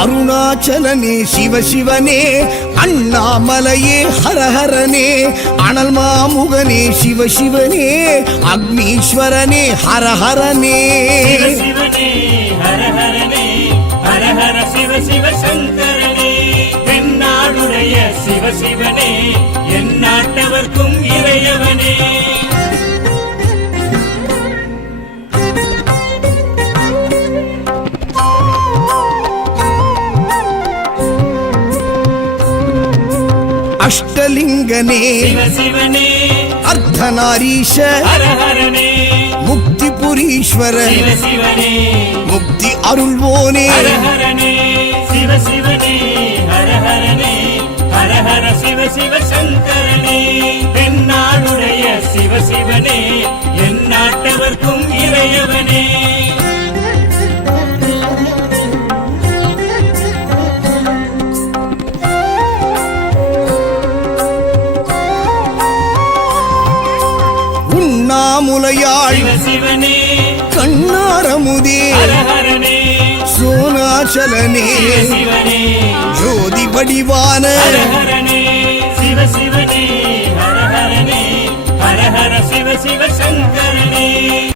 அருணாச்சலனே சிவசிவனே, அண்ணாமலையே ஹரஹரனே, அனல் மாமுகனே சிவசிவனே, அக்னீஸ்வரனே ஹரஹரனே. சிவசிவனே ஹரஹரனே, ஹரஹர சிவ சிவ சங்கரனே, தென்னாடுடைய சிவசிவனே, எந்நாட்டவர்க்கும் இறையவனே. அஷ்டலிங்கனே சிவசிவனே, அர்த்தநாரீஷ ஹரஹரனே, முக்திபுரீஸ்வர சிவசிவனே, முக்தி அருள்வோனே. ஹரஹரனே சிவசிவனே, ஹரஹரனே, ஹரஹர சிவ சிவ சங்கரனே, தென்னாடுடைய சிவசிவனே, எந்நாட்டவர்க்கும் இறையவனே. உண்ணாமுலையாள் சிவசிவனே, கண்ணாரமுதே ஹரஹரனே, சோனாச்சலனே, சிவசிவனே, ஜோதி வடிவான ஹரஹரனே, சிவசிவனே, ஹரஹரனே, ஹரஹர சிவ சிவ சங்கரனே.